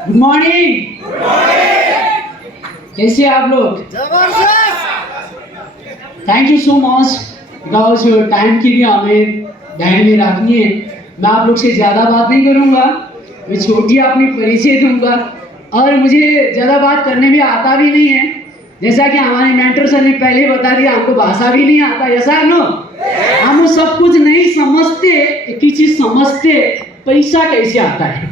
Good morning. कैसे आप लोग? Thank you so much because time की भी हमें ध्यान में रखनी है। मैं आप लोग से ज़्यादा बात नहीं करूँगा, मैं छोटी अपनी परिचय दूंगा और मुझे ज़्यादा बात करने में आता भी नहीं है। जैसा कि हमारे मेंटर सर ने पहले बता दिया, हमको भाषा भी नहीं आता। ऐसा नो, हम सब कुछ नहीं समझते। एक ही चीज़ समझते, पैसा कैसे आता है।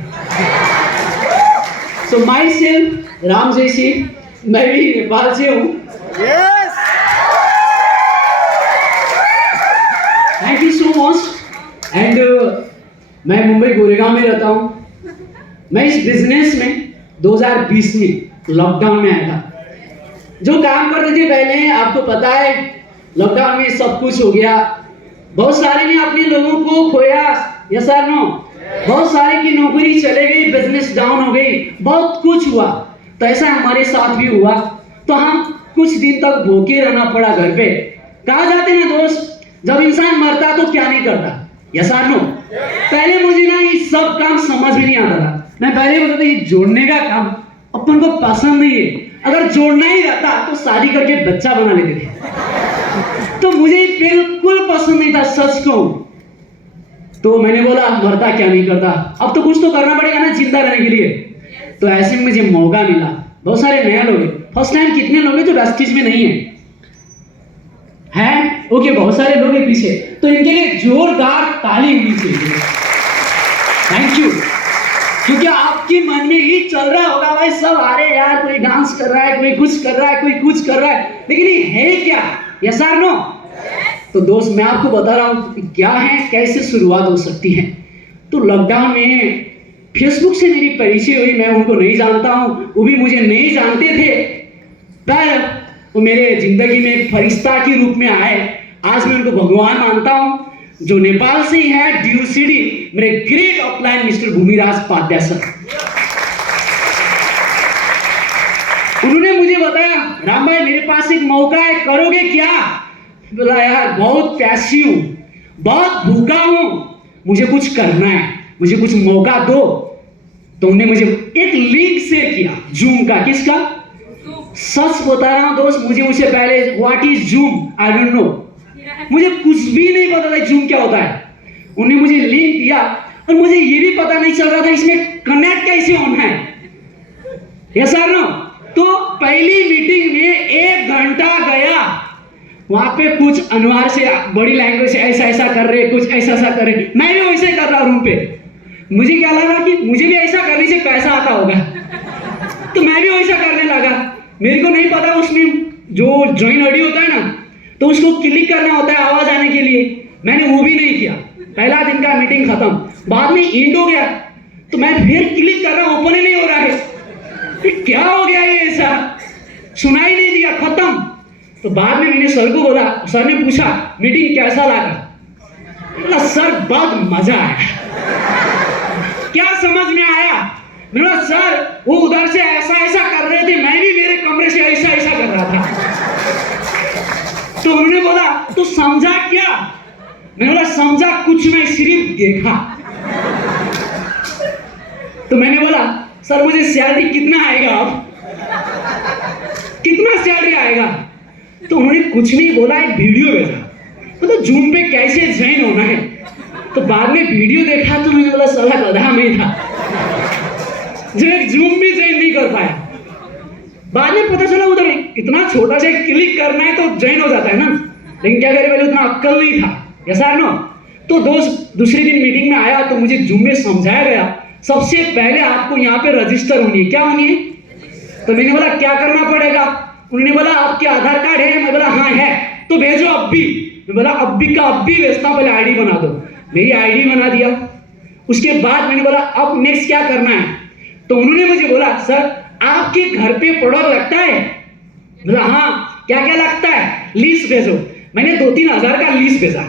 सो माई सेल्फ राम जय सिंह, मैं भी नेपाल से हूँ। Thank you so much. And मैं मुंबई गोरेगांव में रहता हूँ। मैं इस बिजनेस में 2020 में लॉकडाउन में आया था। जो काम करते थे पहले, आपको पता है लॉकडाउन में सब कुछ हो गया। बहुत सारे ने अपने लोगों को खोया। यस और नो? बहुत सारे की नौकरी चले गई, बिजनेस डाउन हो गई, बहुत कुछ हुआ। तो ऐसा हमारे साथ भी हुआ। तो हम कुछ दिन तक भूखे रहना पड़ा घर पे। कहा जाते हैं दोस्त, जब इंसान मरता तो क्या नहीं करता। यस और नो? पहले मुझे ना ये सब काम समझ में नहीं आता था। मैं पहले बोलता था ये जोड़ने का काम अपन को पसंद नहीं है। अगर जोड़ना ही रहता तो शादी करके बच्चा बना लेते थे। तो मुझे बिल्कुल पसंद नहीं था, सच कहूं तो। मैंने बोला मरता क्या नहीं करता, अब तो कुछ तो करना पड़ेगा ना जिंदा रहने के लिए। तो ऐसे में मुझे मौका मिला। बहुत सारे नए लोग हैं, फर्स्ट टाइम कितने लोग हैं जो वेस्टिज में नहीं है ओके, बहुत सारे लोग हैं पीछे, तो इनके लिए जोरदार ताली होनी चाहिए। Thank you. क्योंकि आपके मन में ही चल रहा होगा भाई सब आ रहे यार, कोई डांस कर रहा है, कोई कुछ कर रहा है, कोई कुछ कर रहा है, लेकिन ये है क्या? यस और नो? तो दोस्त मैं आपको बता रहा हूं क्या है, कैसे शुरुआत हो सकती है। तो लॉकडाउन में फेसबुक से मेरी परिचय हुई। मैं उनको नहीं जानता हूं, वो भी मुझे नहीं जानते थे, पर वो मेरे जिंदगी में एक फरिश्ता के रूप में आए। आज मैं उनको भगवान मानता हूं, जो नेपाल से ही है, DUCD, मेरे great upline mister Bhumiraj पाध्याय sir. उन्होंने मुझे बताया राम भाई मेरे पास एक मौका है, करोगे क्या? बोला यार बहुत प्यासी हूं, बहुत भूखा हूं, मुझे कुछ करना है, मुझे कुछ मौका दो। तो उन्होंने मुझे एक लिंक शेयर किया जूम का। किसका? सच बता रहा हूं दोस्त, मुझे उससे पहले what is zoom I don't know, मुझे कुछ भी नहीं पता था जूम क्या होता है। उन्होंने मुझे लिंक दिया और मुझे ये भी पता नहीं चल रहा था इसमें कनेक्ट कैसे होना है। यस और नो? तो पहली मीटिंग में 1 घंटा गया। वहां पे कुछ अनवार से बड़ी लैंग्वेज से ऐसा ऐसा कर रहे, कुछ ऐसा ऐसा कर रहे, मैं भी वैसे कर रहा रूम पे। मुझे क्या लगा कि मुझे भी ऐसा करने से पैसा आता होगा, तो मैं भी वैसा करने लगा। मेरे को नहीं पता उसमें जो ज्वाइन ऑडियो होता है ना, तो उसको क्लिक करना होता है आवाज आने के लिए। मैंने वो भी नहीं किया। पहला दिन का मीटिंग खत्म, बाद में एंड हो गया, तो मैं फिर क्लिक कर रहा हूं, ओपन ही नहीं हो रहा है। क्या हो गया ये, ऐसा सुनाई नहीं दिया, खत्म। तो बाद में मैंने सर को बोला, सर ने पूछा मीटिंग कैसा लगा? बोला सर बहुत मजा आया। क्या समझ में आया? मैंने बोला सर वो उधर से ऐसा ऐसा कर रहे थे, मैं भी मेरे कमरे से ऐसा ऐसा कर रहा था। तो उन्होंने बोला तू समझा क्या? मैंने बोला समझा कुछ नहीं, सिर्फ देखा। तो मैंने बोला सर मुझे सैलरी कितना आएगा, अब कितना सैलरी आएगा? तो उन्होंने कुछ नहीं बोला, एक वीडियो भेजा, मतलब जूम पे कैसे ज्वाइन होना है। तो बाद में वीडियो देखा तो मैंने बोला साला गधा मैं था जो एक जूम भी ज्वाइन नहीं कर पाया। बाद में पता चला उधर इतना छोटा सा क्लिक करना है तो ज्वाइन हो जाता है ना, लेकिन क्या करे पहले उतना अक्कल नहीं था। यस और नो? तो दोस्त दूसरे दिन मीटिंग में आया तो मुझे जूम में समझाया गया सबसे पहले आपको यहाँ पे रजिस्टर होनी है। क्या होनी है? तो मैंने बोला क्या करना पड़ेगा? उन्होंने बोला आपके आधार कार्ड है? मैं बोला हाँ है। तो भेजो अब भी। मैं बोला अब भी का अब भी भेजता हूँ, पहले आईडी बना दो। मेरी आईडी बना दिया। उसके बाद मैंने बोला अब नेक्स्ट क्या करना है? तो उन्होंने मुझे बोला सर आपके घर पे प्रोडक्ट लगता है? बोला हाँ। क्या क्या लगता है? लिस्ट भेजो। मैंने 2-3 हजार का लिस्ट भेजा।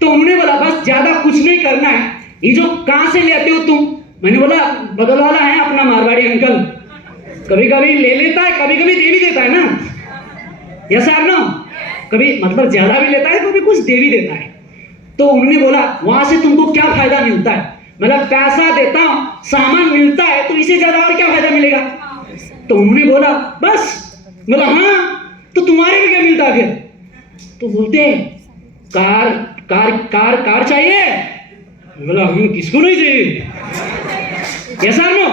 तो उन्होंने बोला बस ज्यादा कुछ नहीं करना है, ये जो कहां से लेते हो तुम? मैंने बोला बगल वाला है अपना मारवाड़ी अंकल, कभी कभी ले लेता है, कभी कभी दे भी देता है ना। यस और नो? कभी मतलब ज्यादा भी लेता है, कभी कुछ दे भी देता है। तो उन्होंने बोला वहां से तुमको क्या फायदा मिलता है? मतलब पैसा देता हूं, सामान मिलता है तो इससे ज्यादा और क्या फायदा मिलेगा? तो उन्होंने बोला बस। बोला हाँ, तो तुम्हारे में क्या मिलता फिर? तो बोलते कार कार कार कार चाहिए। बोला हम किसको नहीं चाहिए, ऐसा नो?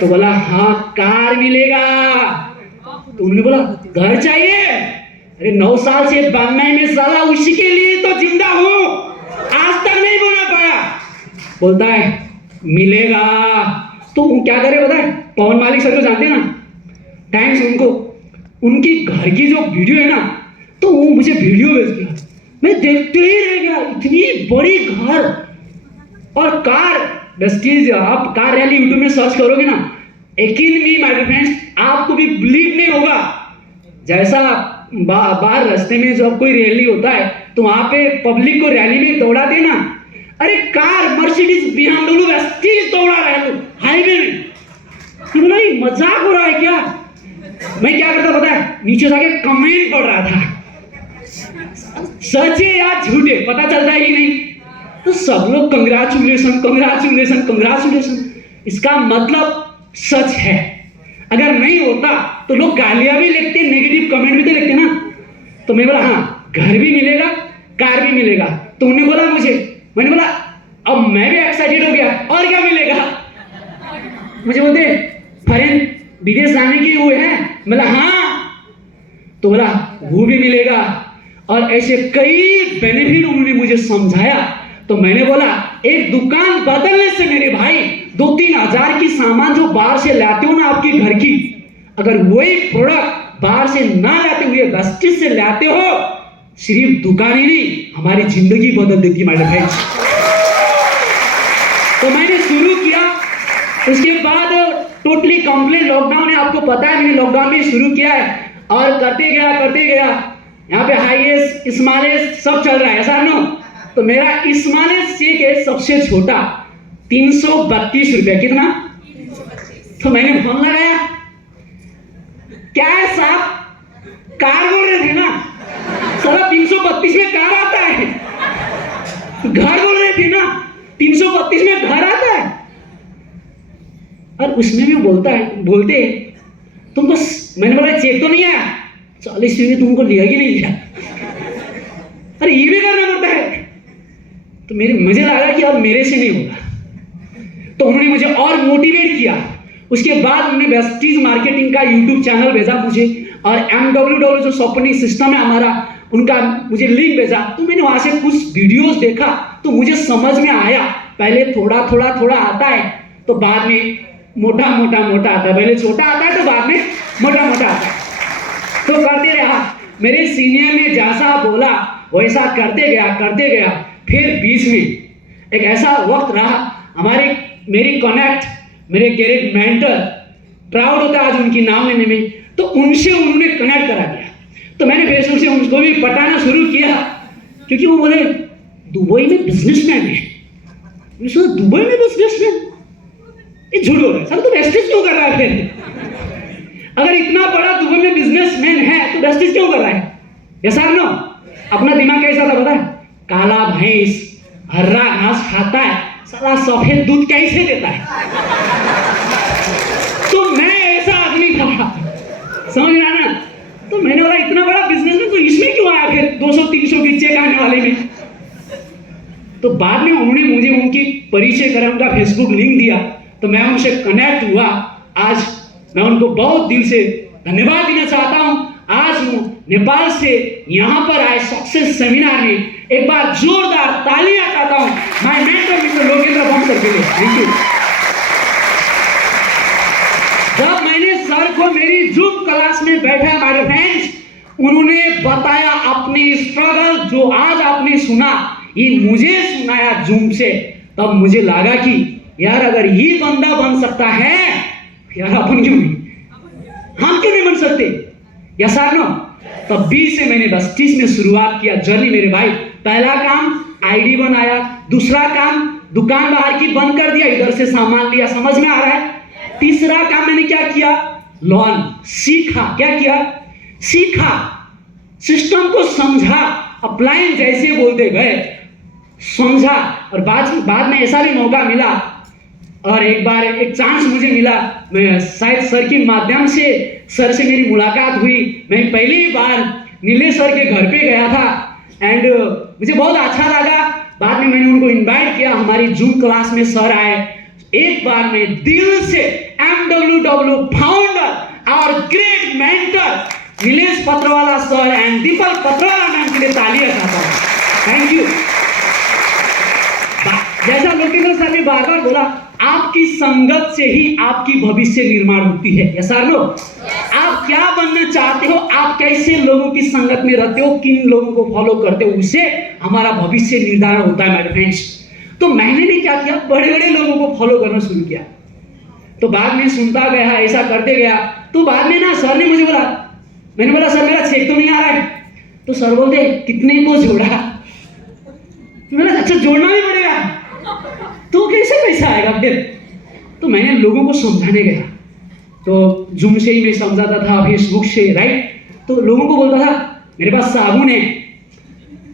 तो बोला हाँ कार मिलेगा। तो उन्होंने बोला घर चाहिए। अरे 9 साल से बम्बई में साला उसी के लिए तो जिंदा हूं, आज तक नहीं बना पाया। बोलता है मिलेगा। तो वो क्या करे पता है? पवन मालिक सर को जानते हैं ना, टाइम्स, उनको उनकी घर की जो वीडियो है ना, तो वो मुझे वीडियो भेज दिया, मैं देखते ही रह गया। इतनी बड़ी घर और कार। डस्टीज, आप कार रैली यूट्यूब में सर्च करोगे ना, यकीन मी माय फ्रेंड्स, आपको भी बिलीव नहीं होगा। जैसा बाहर रास्ते में जब कोई रैली होता है तो वहां पे पब्लिक को रैली में दौड़ा देना, अरे कार मर्सिडीज BMW डस्टीज दौड़ा रहा है हाईवे में। बोला ये मजाक हो रहा है क्या? मैं क्या करता पता है? नीचे जाके कमेंट पढ़ रहा था, सच है या झूठ है पता चलता है कि नहीं? तो सब लोग कंग्रेचुलेशन कंग्रेचुलेशन कंग्रेचुलेशन, इसका मतलब सच है। अगर नहीं होता तो लोग गालियां भी लिखते, नेगेटिव कमेंट भी तो लिखते ना। तो मैं बोला हाँ घर भी मिलेगा, कार भी मिलेगा। तो उन्होंने बोला मुझे, मैंने बोला अब मैं भी एक्साइटेड हो गया, और क्या मिलेगा? मुझे बोलते फॉरेन विदेश जाने की वो है। बोला हाँ। तो बोला वो भी मिलेगा, और ऐसे कई बेनिफिट उन्होंने मुझे समझाया। तो मैंने बोला एक दुकान बदलने से मेरे भाई 2-3 हजार की सामान जो बाहर से लाते हो ना आपकी घर की, अगर वही प्रोडक्ट बाहर से ना लाते हुए वेस्टेज से लाते हो, सिर्फ दुकान ही नहीं हमारी जिंदगी बदल देती है मेरे भाई। तो मैंने शुरू किया, उसके बाद टोटली कंप्लीट लॉकडाउन है, आपको पता है मैंने लॉकडाउन में शुरू किया है, और करते गया। यहाँ पे हाईएस्ट स्मॉलेस्ट सब चल रहा है, ऐसा नो? तो मेरा स्मॉलेस्ट चेक है सबसे छोटा 332 रुपया। कितना? तो मैंने फोन लगाया, क्या है साहब, कार बोल रहे थे ना, साला 332 में कार आता है। घर बोल रहे थे ना, 332 में घर आता है। और उसमें भी बोलते तुमको, मैंने बोला चेक तो नहीं आया, 40 रुपये तुमको लिया कि नहीं लिया? अरे ये भी करना पड़ता है। तो मुझे लगा कि अब मेरे से नहीं होगा, तो उन्होंने मुझे और मोटिवेट किया। उसके बाद उन्होंने वेस्टीज मार्केटिंग का यूट्यूब चैनल भेजा मुझे, और MWW जो शॉपिंग सिस्टम है हमारा, उनका मुझे लिंक भेजा। तो मैंने वहां से कुछ वीडियोस देखा, तो मुझे समझ में आया, पहले थोड़ा आता है, तो बाद में मोटा आता है। पहले छोटा आता है तो बाद में मोटा आता है। तो करते रहा, मेरे सीनियर ने जैसा बोला वैसा करते गया। फिर बीच में एक ऐसा वक्त रहा, मेरी कनेक्ट, मेरे ग्रेट मेंटर, प्राउड होता है आज उनकी नाम लेने में, तो उनसे उन्होंने कनेक्ट करा दिया। तो मैंने फेसबुक से उनको भी पटाना शुरू किया, क्योंकि वो बोले दुबई में बिजनेसमैन है। दुबई में बिजनेसमैन, ये झूठ हो रहा है सर, तो वेस्टेज क्यों कर रहा है फिर? अगर इतना बड़ा दुबई में बिजनेसमैन है तो वेस्टेज क्यों कर रहा है? ऐसा नो? अपना दिमाग कैसा था पता है? काला भैंस हरा घास खाता है, साला सफेद दूध कैसे देता है? तो मैं ऐसा आदमी था, समझ में आना? तो मैंने बोला इतना बड़ा बिजनेस में तो इसमें क्यों आया फिर 200-300 की चेक आने वाले में? तो बाद में उन्होंने मुझे उनकी परिचय करा, उनका फेसबुक लिंक दिया, तो मैं उनसे कनेक्ट हुआ। आज मैं उनको बहुत दिल से धन्यवाद देना चाहता हूं। आज वो नेपाल से यहां पर आए सक्सेस सेमिनार में, एक बार जोरदार तालियां चाहता हूं माय मेंटर मिस्टर लोकेंद्र बंसर के लिए। Thank you. जब मैंने सर को मेरी जूम क्लास में बैठा माय फ्रेंड्स, उन्होंने बताया अपनी स्ट्रगल, जो आज आपने सुना ये मुझे सुनाया जूम से, तब मुझे लगा कि यार अगर ये बंदा बन सकता है, यार अपन क्यों नहीं, हम क्यों नहीं बन सकते? यस और नो? तब 20 से मैंने वेस्टीज में शुरुआत किया जर्नी मेरे भाई। पहला काम आईडी बनाया, दूसरा काम दुकान बाहर की बंद कर दिया, इधर से सामान लिया, समझ में आ रहा है? तीसरा काम मैंने क्या किया? लॉन सीखा। क्या किया? सीखा, सिस्टम को समझा, अप्लाइंग जैसे बोलते गए, समझा। और बाद में ऐसा भी मौका मिला, और एक बार एक चांस मुझे मिला, मैं शायद सर के माध्यम से सर से मेरी मुलाकात हुई। मैं पहली बार नीलेश सर के घर पे गया था एंड मुझे बहुत अच्छा लगा। बाद में मैंने उनको इनवाइट किया, हमारी जूम क्लास में सर आए। एक बार मैं दिल से MWW फाउंडर और great mentor Nilesh Patrawala sir and Deepak Patrawala ma'am के लिए तालियां चाहता हूं। Thank you. जैसा लोकेंद्र सर ने बार बार बोला, आपकी संगत से ही आपकी भविष्य निर्माण होती है। Yes sir no? आप क्या बनना चाहते हो, आप कैसे लोगों की संगत में रहते हो, किन लोगों को फॉलो करते हो, उससे हमारा भविष्य निर्धारण होता है मेरे फ्रेंड्स। तो मैंने भी क्या किया, बड़े बड़े लोगों को फॉलो करना शुरू किया। तो बाद में सुनता गया, ऐसा करते गया। तो बाद में ना सर ने मुझे बोला, मैंने बोला सर मेरा चेक तो नहीं आ रहा है। तो सर बोलते कितने को जोड़ा? मैंने अच्छा जोड़ना भी पड़ेगा, तो कैसे पैसा आएगा फिर? तो मैंने लोगों को समझाने गया। तो जूम से ही मैं समझाता था, फेसबुक से, राइट। तो लोगों को बोलता था मेरे पास साबुन है।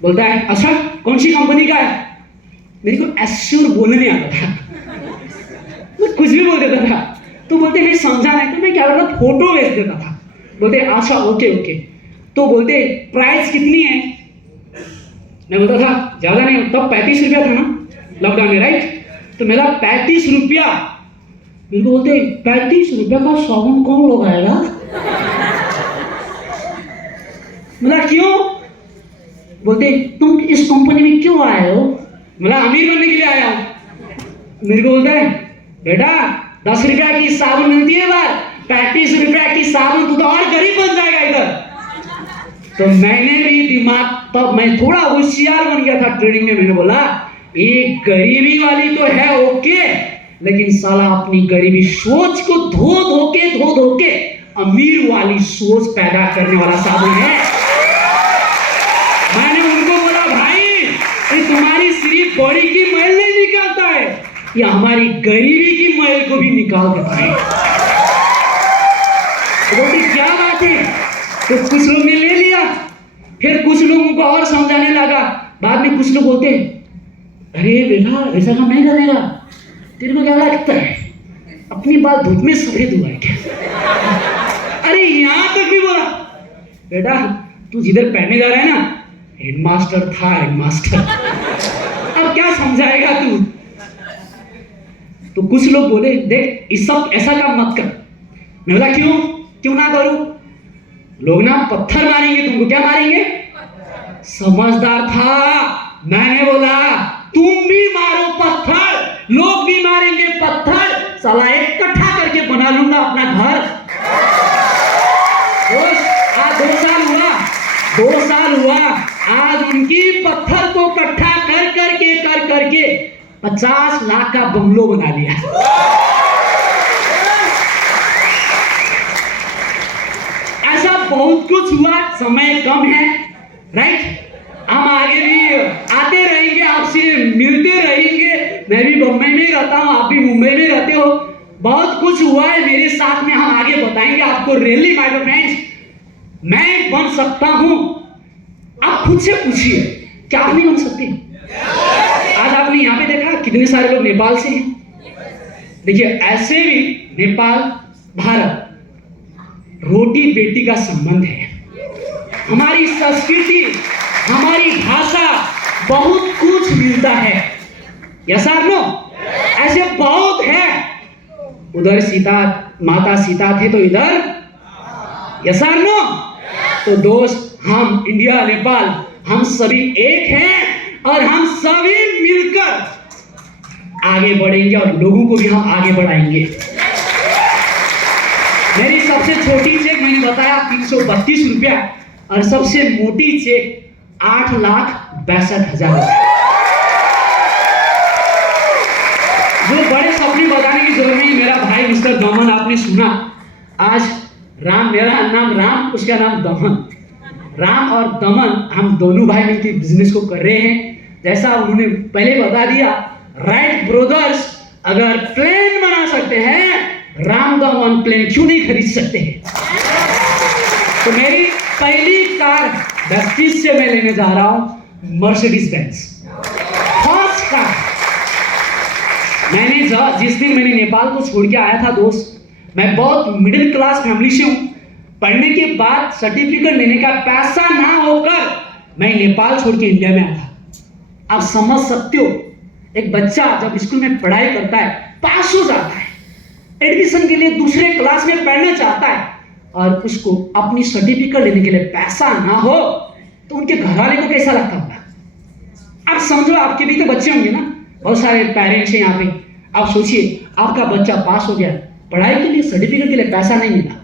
बोलता है अच्छा कौन सी कंपनी का है? मेरे को एश्योर बोलने नहीं आता था, मैं कुछ भी बोल देता था। तो बोलते नहीं समझा नहीं, तो मैं क्या करता, फोटो भेज देता था। बोलते अच्छा ओके ओके। तो बोलते प्राइस कितनी है? मैं बोलता था ज्यादा नहीं, तब 35 रुपया था ना लॉकडाउन में, राइट। तो मेरा 35 रुपया। मेरे को बोलते 35 रुपया का साबुन कौन लगाएगा? मतलब क्यों? बोलते तुम इस कंपनी में क्यों आए हो? मतलब अमीर बनने के लिए आया हूं। मेरे को बोलता है बेटा 10 रुपया की साबुन मिलती है बार, 35 रुपया की साबुन, तू तो और गरीब बन जाएगा इधर। तो मैंने भी दिमाग, तब मैं थोड़ा होशियार बन गया था ट्रेडिंग में। मैंने बोला एक गरीबी वाली तो है ओके, लेकिन साला अपनी गरीबी सोच को धो धो के अमीर वाली सोच पैदा करने वाला साबुन है। मैंने उनको बोला भाई ये तुम्हारी सिर्फ बॉडी की मैल नहीं निकालता है, ये हमारी गरीबी की मैल को भी निकाल देता है। तो क्या बात है? तो कुछ लोग ने ले लिया, फिर कुछ लोगों को और समझाने लगा। बाद में कुछ लोग बोलते अरे बेटा ऐसा काम नहीं करेगा, तेरे को क्या लगता है अपनी बात धूप में सफेद हुआ है क्या? अरे यहां तक भी बोला बेटा तू जिधर पहने जा रहा है ना, हेडमास्टर था हेडमास्टर, अब क्या समझाएगा तू? तो कुछ लोग बोले देख इस सब ऐसा काम मत कर। मैं बोला क्यों ना करूं? लोग ना पत्थर मारेंगे तुमको, क्या मारेंगे? समझदार था, मैंने बोला तुम भी मारो पत्थर, लोग भी मारेंगे पत्थर, साला इकट्ठा करके बना लूंगा अपना घर। आज 2 साल हुआ, आज उनकी पत्थर को इकट्ठा कर करके 50 लाख का बंगलो बना लिया। ऐसा बहुत कुछ हुआ, समय कम है, राइट। हम आगे भी आते रहेंगे, आपसे मिलते रहेंगे। मैं भी बम्बई में ही रहता हूँ, आप भी मुंबई में रहते हो। बहुत कुछ हुआ है मेरे साथ में, हम आगे बताएंगे आपको। रियली माय फ्रेंड्स, मैं बन सकता हूं? आप खुद से पूछिए क्या आप नहीं बन सकते? आज आपने यहाँ पे देखा कितने सारे लोग नेपाल से हैं। देखिए ऐसे भी नेपाल भारत रोटी बेटी का संबंध है। हमारी संस्कृति, हमारी भाषा, बहुत कुछ मिलता है। यस और नो? ऐसे बहुत है। उधर माता सीता थे तो इधर, यस और नो? तो दोस्त हम इंडिया नेपाल हम सभी एक हैं और हम सभी मिलकर आगे बढ़ेंगे और लोगों को भी हम आगे बढ़ाएंगे। मेरी सबसे छोटी चेक मैंने बताया 332 रुपया और सबसे मोटी चेक 8,62,000। जो बड़े सपने बताने की जरूरत नहीं। मेरा भाई मिस्टर दमन आपने सुना, आज राम, मेरा नाम राम, उसका नाम दमन। राम और दमन हम दोनों भाई मिलकर बिजनेस को कर रहे हैं। जैसा उन्होंने पहले बता दिया, राइट ब्रदर्स अगर प्लेन बना सकते हैं, राम दमन प्लेन क्यों नहीं खरीद सकते हैं? तो मेरी पहली कार 10 से मैं लेने जा रहा हूं, मर्सिडीज बेंज फर्स्ट कार। जिस दिन मैंने नेपाल को छोड़ के आया था दोस्त, मैं बहुत मिडिल क्लास फैमिली से हूँ। पढ़ने के बाद सर्टिफिकेट लेने का पैसा ना होकर मैं नेपाल छोड़ के इंडिया में आया था। आप समझ सकते हो, एक बच्चा जब स्कूल में पढ़ाई करता है, पास हो जाता है, एडमिशन के लिए दूसरे क्लास में पढ़ना चाहता है और उसको अपनी सर्टिफिकेट लेने के लिए पैसा ना हो तो उनके घर वाले को कैसा लगता होगा? आप समझो, आपके भी तो बच्चे होंगे ना, बहुत सारे पेरेंट्स हैं यहाँ पे। आप सोचिए, आपका बच्चा पास हो गया, पढ़ाई के लिए सर्टिफिकेट के लिए पैसा नहीं मिला,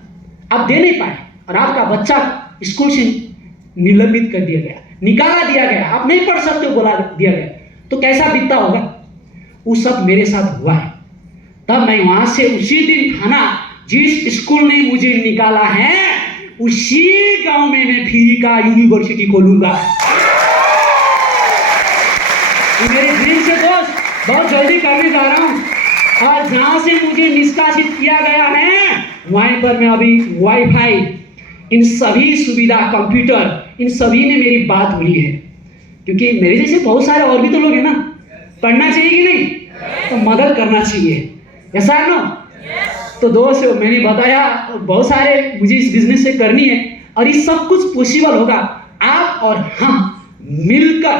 आप दे नहीं पाए और आपका बच्चा स्कूल से निलंबित कर दिया गया, निकाला दिया गया, आप नहीं पढ़ सकते हो बोला दिया गया, तो कैसा बीतता होगा? वो सब मेरे साथ हुआ है। तब मैं वहां से उसी दिन खाना, जिस स्कूल ने मुझे निकाला है उसी गांव में मैं फ्री का यूनिवर्सिटी खोलूंगा। मेरे ड्रीम से दोस्त बहुत जल्दी करने जा रहा हूं और जहां से मुझे निष्कासित किया गया है वहीं पर मैं अभी वाईफाई, इन सभी सुविधा, कंप्यूटर, इन सभी में मेरी बात हुई है। क्योंकि मेरे जैसे बहुत सारे और भी तो लोग हैं ना, पढ़ना चाहिए कि नहीं? तो मदद करना चाहिए, ऐसा है ना? तो दोस्त मैंने बताया बहुत सारे मुझे इस बिजनेस से करनी है और ये सब कुछ पॉसिबल होगा आप और हम मिलकर,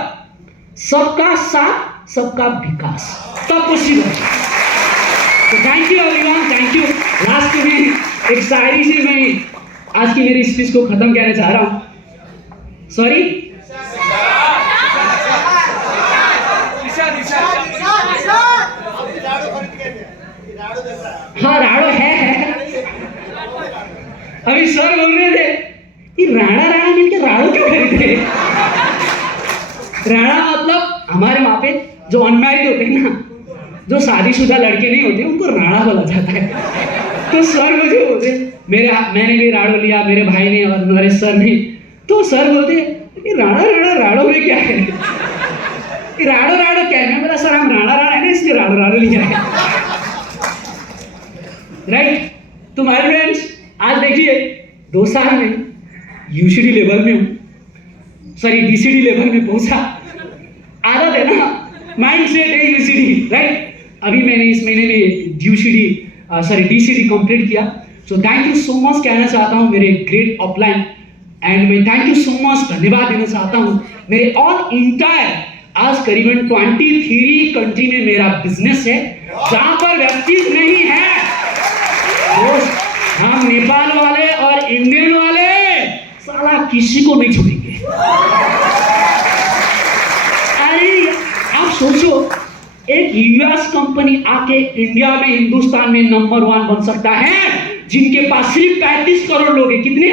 सबका साथ सबका विकास, तब पॉसिबल। तो thank you everyone, thank you. Last में एक शायरी से मैं आज की मेरी स्पीच को खत्म करना चाह रहा हूं। सॉरी, हाँ राड़ो है। अभी सर बोल रहे थे कि राणा मिलके राड़ो क्यों खरीदे? राणा मतलब हमारे वहां पे जो अनमैरिड होते हैं ना, जो शादीशुदा लड़के नहीं होते, उनको राणा बोला जाता है। तो सर मुझे बोलते, मैंने भी राड़ो लिया, मेरे भाई ने और नरेश सर ने। तो सर बोलते राड़ो में क्या है? राड़ो क्या है? मैं बोला सर हम राणा है ना, इसलिए राड़ो लिया है। राइट? तो माय फ्रेंड्स, आज देखिए 2 साल में यूसीडी लेवल में हूँ, सॉरी डीसीडी लेवल में पहुंचा। आदत है ना, माइंड सेट है यूसीडी, राइट? अभी मैंने इस महीने में डीसीडी कंप्लीट किया। So thank you so much कहना चाहता हूँ मेरे ग्रेट अपलाइन, एंड मैं थैंक यू सो मच धन्यवाद देना चाहता हूँ मेरे ऑल इंटायर, आज करीबन 23 कंट्री में मेरा बिजनेस है, जहां पर व्यक्ति नहीं है। हम नेपाल वाले और इंडियन वाले साला किसी को नहीं छोड़ेंगे। अरे आप सोचो, एक यूएस कंपनी आके इंडिया में, हिंदुस्तान में नंबर 1 बन सकता है, जिनके पास सिर्फ 35 करोड़ लोग हैं। कितने?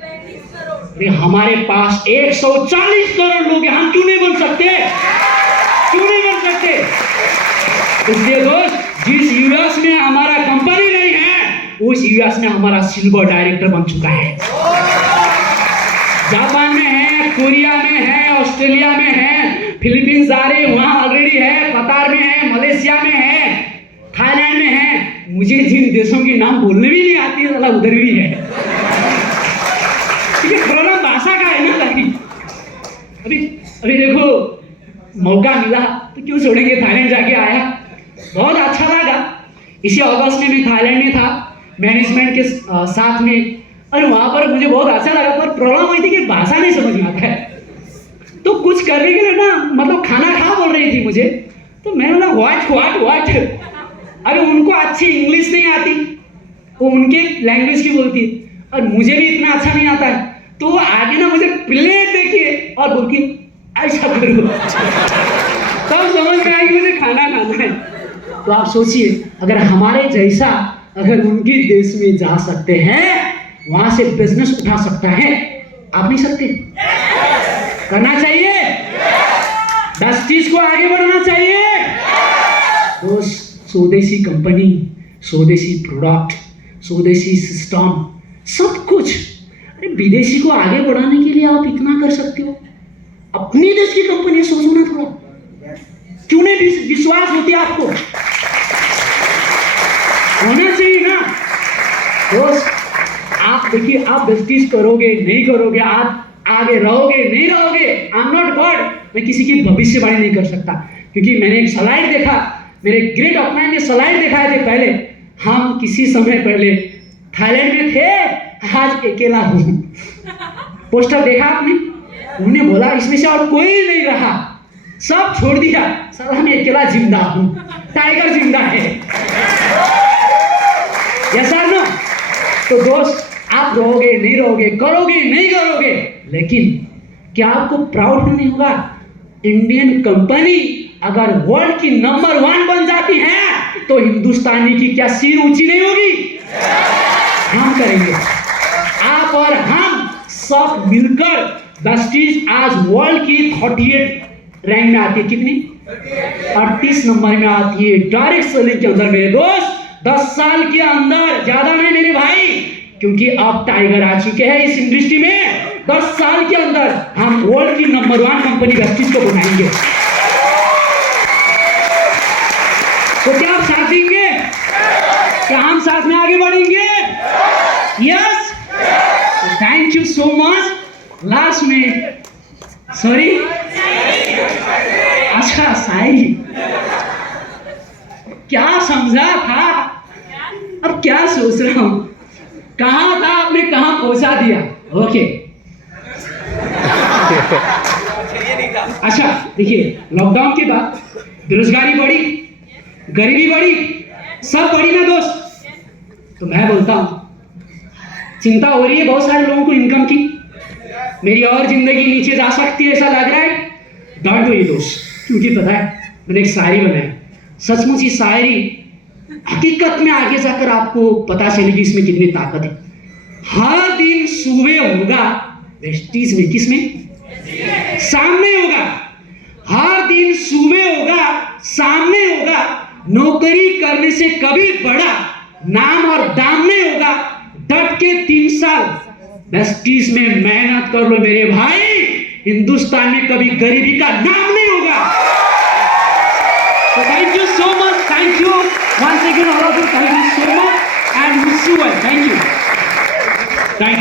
35 करोड़। हमारे पास 140 करोड़ लोग हैं, हम क्यों नहीं बन सकते? क्यों नहीं बन सकते? इसलिए दोस्त, जिस यूएस में हमारा कंपनी नहीं है, उस यूएस में हमारा सिल्वर डायरेक्टर बन चुका है। जापान में है, कोरिया में है, ऑस्ट्रेलिया में है, फिलीपींस जा रहे वहां ऑलरेडी है, कतार में है, मलेशिया में है, थाईलैंड में है। मुझे जिन देशों के नाम बोलने भी नहीं आती है, साला उधर भी है। क्योंकि प्रॉब्लम भाषा का है ना भाई। अभी देखो, मौका मिला तो क्यों छोड़ेंगे? थाईलैंड जाके आया, बहुत अच्छा लगा। इसी अगस्त में मैं थाईलैंड में था मैनेजमेंट के साथ में, और वहां पर मुझे बहुत अच्छा लगा। पर प्रॉब्लम हुई थी कि भाषा नहीं समझ में आता है, तो कुछ करने के लिए ना, मतलब खाना खा बोल रही थी मुझे, तो मैं बोला व्हाट। अरे उनको अच्छी इंग्लिश नहीं आती, वो उनके लैंग्वेज की बोलती है, और मुझे भी इतना अच्छा नहीं आता है। तो आगे ना मुझे प्लेट देखिए और बोलती ऐसा करो, तब समझ में आएगी मुझे खाना खाना है। तो आप सोचिए, अगर हमारे जैसा अगर उनके देश में जा सकते हैं, वहां से बिजनेस उठा सकता है, आप नहीं सकते? करना चाहिए, 10 चीज को आगे बढ़ना चाहिए। तो स्वदेशी कंपनी, स्वदेशी प्रोडक्ट, स्वदेशी सिस्टम, सब कुछ। अरे विदेशी को आगे बढ़ाने के लिए आप इतना कर सकते हो, अपनी देश की कंपनी सोचो ना थोड़ा। क्यों नहीं विश्वास होती आपको? होना चाहिए ना दोस्त। आप देखिए, आप बिजनेस करोगे नहीं करोगे, आप आगे रहोगे नहीं रहोगे, आई एम नॉट गॉड, मैं किसी की भविष्यवाणी नहीं कर सकता। क्योंकि मैंने एक स्लाइड देखा मेरे ग्रेट ऑफलाइन ने स्लाइड दिखाए थे पहले, हम किसी समय पहले थाईलैंड में थे, आज अकेला हूं। पोस्टर देखा आपने? उन्होंने बोला इसमें से और कोई नहीं रहा, सब छोड़ दिया, साला मैं अकेला जिंदा हूं, टाइगर जिंदा है। ऐसा ना? तो दोस्त, आप रहोगे नहीं रहोगे, करोगे नहीं करोगे, लेकिन क्या आपको प्राउड नहीं होगा? इंडियन कंपनी अगर वर्ल्ड की नंबर 1 बन जाती है तो हिंदुस्तानी की क्या सिर ऊंची नहीं होगी? हम करेंगे, आप और हम सब मिलकर। वेस्टीज आज वर्ल्ड की 38 रैंक में आती है, कितनी? 38 नंबर में आती है डायरेक्ट सेलिंग के अंदर। मेरे दोस्त 10 साल के अंदर, ज्यादा नहीं मेरे भाई, क्योंकि अब टाइगर आ चुके हैं इस इंडस्ट्री में। 10 साल के अंदर हम वर्ल्ड की नंबर 1 कंपनी वेस्टीज को बनाएंगे। तो क्या आप साथ देंगे? क्या हम साथ में आगे बढ़ेंगे? Yes, thank you so much. Last में सॉरी, अच्छा शायरी क्या समझा था, अब क्या सोच रहा हूं, कहां था आपने, कहां पहुंचा दिया। ओके अच्छा देखिए, लॉकडाउन के बाद बेरोजगारी बढ़ी, गरीबी बढ़ी, सब बढ़ी ना दोस्त। तो मैं बोलता हूं चिंता हो रही है बहुत सारे लोगों को इनकम की, मेरी और जिंदगी नीचे जा सकती है ऐसा लग रहा है, डोंट वरी दोस्त, क्योंकि पता है मैंने एक शायरी बनाई, सचमुच ये शायरी हकीकत में आगे जाकर आपको पता चलेगी इसमें कितनी ताकत है। हर दिन सुबह होगा वेस्टीज में, किसमें? सामने होगा, हर दिन सुबह होगा सामने होगा, नौकरी करने से कभी बड़ा नाम और दाम में होगा, डट के 3 साल वेस्टीज में मेहनत कर लो मेरे भाई, हिंदुस्तान में कभी गरीबी का नाम नहीं होगा। So thank you so much, thank you once again all of you, thank you so much and wish you well, thank you, thank you.